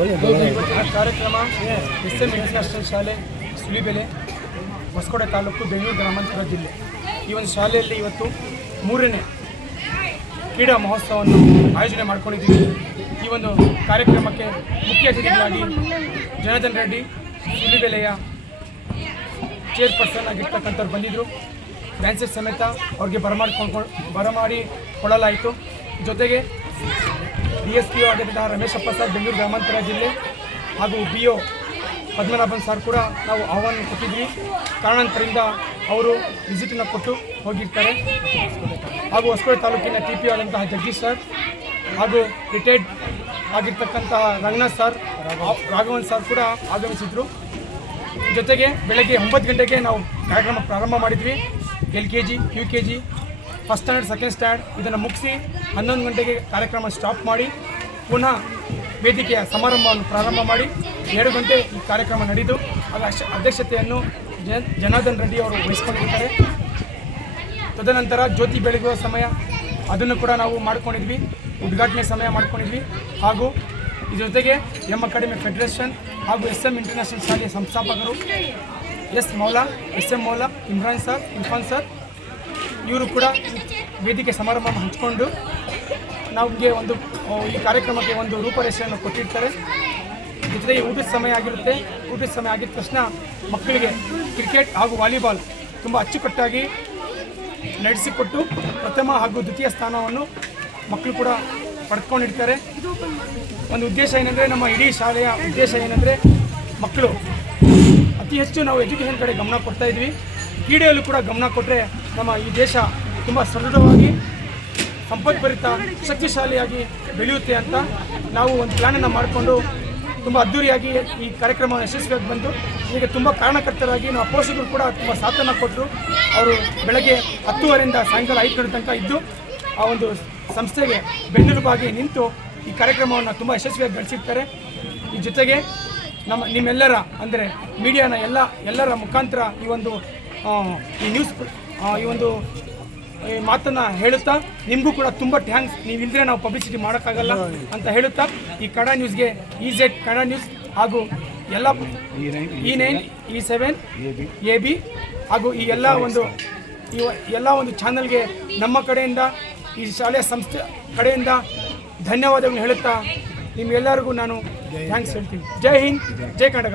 ಆ ಕಾರ್ಯಕ್ರಮ SM international ಶಾಲೆ ಸುಲಿಬೆಲೆ ಹೊಸಕೋಟೆ ತಾಲೂಕು ಬೆಂಗಳೂರು ಗ್ರಾಮಾಂತರ ಜಿಲ್ಲೆ. ಈ ಒಂದು ಶಾಲೆಯಲ್ಲಿ ಇವತ್ತು 3ನೇ ಕ್ರೀಡಾ ಮಹೋತ್ಸವವನ್ನು ಆಯೋಜನೆ ಮಾಡ್ಕೊಂಡಿದ್ದೀವಿ. ಈ ಒಂದು ಕಾರ್ಯಕ್ರಮಕ್ಕೆ ಮುಖ್ಯ ಅತಿಥಿಗಳಾಗಿ ಜನಾರ್ದನ್ ರೆಡ್ಡಿ ಸುಲಿಬೆಲೆಯ ಚೇರ್ಪರ್ಸನ್ ಆಗಿರ್ತಕ್ಕಂಥವ್ರು ಬಂದಿದ್ದರು. ಡ್ಯಾನ್ಸರ್ ಸಮೇತ ಅವ್ರಿಗೆ ಬರಮಾಡಿಕೊಳ್ಳಲಾಯಿತು. ಜೊತೆಗೆ DSP ಆಗಿದ್ದ ರಮೇಶಪ್ಪ ಸರ್ ಬೆಂಗಳೂರು ಗ್ರಾಮಾಂತರ ಜಿಲ್ಲೆ ಹಾಗೂ BO ಪದ್ಮನಾಭನ್ ಸರ್ ಕೂಡ ನಾವು ಆಹ್ವಾನ ಕೊಟ್ಟಿದ್ವಿ. ಕಾರಣಾಂತರದಿಂದ ಅವರು ವಿಸಿಟನ್ನು ಕೊಟ್ಟು ಹೋಗಿರ್ತಾರೆ. ಹಾಗೂ ಹೊಸಕೋಟೆ ತಾಲೂಕಿನ TP ಆದಂತಹ ಜಗದೀಶ್ ಸರ್ ಹಾಗೂ ರಿಟೈರ್ಡ್ ಆಗಿರ್ತಕ್ಕಂತಹ ರಂಗನಾಥ್ ಸರ್, ರಾಘವನ್ ಸರ್ ಕೂಡ ಆಗಮಿಸಿದರು. ಜೊತೆಗೆ ಬೆಳಗ್ಗೆ 9 ಗಂಟೆಗೆ ನಾವು ಕಾರ್ಯಕ್ರಮ ಪ್ರಾರಂಭ ಮಾಡಿದ್ವಿ. LKG, UKG, first standard, second standard ಇದನ್ನು ಮುಗಿಸಿ 11 ಗಂಟೆಗೆ ಕಾರ್ಯಕ್ರಮ ಸ್ಟಾಪ್ ಮಾಡಿ ಪುನಃ ವೇದಿಕೆಯ ಸಮಾರಂಭವನ್ನು ಪ್ರಾರಂಭ ಮಾಡಿ 2 ಗಂಟೆ ಈ ಕಾರ್ಯಕ್ರಮ ನಡೆದು ಅದರ ಅಧ್ಯಕ್ಷತೆಯನ್ನು ಜನಾರ್ದನ್ ರೆಡ್ಡಿ ಅವರು ವಹಿಸ್ಕೊಂಡಿರ್ತಾರೆ. ತದನಂತರ ಜ್ಯೋತಿ ಬೆಳಗುವ ಸಮಯ ಅದನ್ನು ಕೂಡ ನಾವು ಮಾಡ್ಕೊಂಡಿದ್ವಿ, ಉದ್ಘಾಟನೆ ಸಮಯ ಮಾಡ್ಕೊಂಡಿದ್ವಿ. ಹಾಗೂ ಇದರ ಜೊತೆಗೆ M ಅಕಾಡೆಮಿ ಫೆಡರೇಷನ್ ಹಾಗೂ SM ಇಂಟರ್ನ್ಯಾಷನಲ್ ಶಾಲೆಯ ಸಂಸ್ಥಾಪಕರು SM ಮೌಲಾ, ಇರ್ಫಾನ್ ಸರ್ ಇವರು ಕೂಡ ವೇದಿಕೆ ಸಮಾರಂಭ ಹಂಚಿಕೊಂಡು ನಮಗೆ ಈ ಕಾರ್ಯಕ್ರಮಕ್ಕೆ ಒಂದು ರೂಪರೇಷೆಯನ್ನು ಕೊಟ್ಟಿರ್ತಾರೆ. ಜೊತೆಗೆ ಊಟದ ಸಮಯ ಆಗಿರುತ್ತೆ. ಊಟದ ಸಮಯ ಆಗಿದ ತಕ್ಷಣ ಮಕ್ಕಳಿಗೆ ಕ್ರಿಕೆಟ್ ಹಾಗೂ ವಾಲಿಬಾಲ್ ತುಂಬ ಅಚ್ಚುಕಟ್ಟಾಗಿ ನಡೆಸಿಕೊಟ್ಟು ಪ್ರಥಮ ಹಾಗೂ ದ್ವಿತೀಯ ಸ್ಥಾನವನ್ನು ಮಕ್ಕಳು ಕೂಡ ಪಡೆದುಕೊಂಡಿರ್ತಾರೆ. ಒಂದು ಉದ್ದೇಶ ಏನಂದರೆ, ನಮ್ಮ ಇಡೀ ಶಾಲೆಯ ಉದ್ದೇಶ ಏನಂದರೆ, ಮಕ್ಕಳು ಅತಿ ಹೆಚ್ಚು ನಾವು ಎಜುಕೇಷನ್ ಕಡೆ ಗಮನ ಕೊಡ್ತಾ ಇದ್ವಿ. ಕ್ರೀಡೆಯಲ್ಲೂ ಕೂಡ ಗಮನ ಕೊಟ್ಟರೆ ನಮ್ಮ ಈ ದೇಶ ತುಂಬ ಸದೃಢವಾಗಿ ಸಂಪದ್ಭರಿತ ಶಕ್ತಿಶಾಲಿಯಾಗಿ ಬೆಳೆಯುತ್ತೆ ಅಂತ ನಾವು ಒಂದು ಪ್ಲ್ಯಾನನ್ನು ಮಾಡಿಕೊಂಡು ತುಂಬ ಅದ್ಧೂರಿಯಾಗಿ ಈ ಕಾರ್ಯಕ್ರಮವನ್ನು ಯಶಸ್ವಿಯಾಗಿ ಬಂದು ಈಗ ತುಂಬ ಕಾರಣಕರ್ತರಾಗಿ ನಮ್ಮ ಪೋಷಕರು ಕೂಡ ತುಂಬ ಸಾಥನ್ನು ಕೊಟ್ಟರು. ಅವರು ಬೆಳಗ್ಗೆ 10:30ರಿಂದ ಸಾಯಂಕಾಲ 5 ಗಂಟೆ ತನಕ ಇದ್ದು ಆ ಒಂದು ಸಂಸ್ಥೆಗೆ ಬೆನ್ನೆಲುಬಾಗಿ ನಿಂತು ಈ ಕಾರ್ಯಕ್ರಮವನ್ನು ತುಂಬ ಯಶಸ್ವಿಯಾಗಿ ನಡೆಸಿರ್ತಾರೆ. ಈ ಜೊತೆಗೆ ನಿಮ್ಮೆಲ್ಲರ ಅಂದರೆ ಮೀಡಿಯಾನ ಎಲ್ಲರ ಮುಖಾಂತರ ಈ ನ್ಯೂಸ್ ಈ ಒಂದು ಮಾತನ್ನು ಹೇಳುತ್ತಾ ನಿಮಗೂ ಕೂಡ ತುಂಬ ಥ್ಯಾಂಕ್ಸ್. ನೀವಿಲ್ಲದೆ ನಾವು ಪಬ್ಲಿಸಿಟಿ ಮಾಡೋಕ್ಕಾಗಲ್ಲ ಅಂತ ಹೇಳುತ್ತಾ ಈ ಕನ್ನಡ ನ್ಯೂಸ್ಗೆ EZ ಕನ್ನಡ ನ್ಯೂಸ್ ಹಾಗೂ ಎಲ್ಲ E9, E7, AB ಹಾಗೂ ಈ ಎಲ್ಲ ಒಂದು ಚಾನಲ್ಗೆ ನಮ್ಮ ಕಡೆಯಿಂದ ಈ ಶಾಲೆಯ ಸಂಸ್ಥೆ ಕಡೆಯಿಂದ ಧನ್ಯವಾದಗಳನ್ನು ಹೇಳುತ್ತಾ ನಿಮ್ಮೆಲ್ಲರಿಗೂ ನಾನು ಥ್ಯಾಂಕ್ಸ್ ಹೇಳ್ತೀನಿ. ಜೈ ಹಿಂದ್, ಜೈ ಕರ್ನಾಟಕ.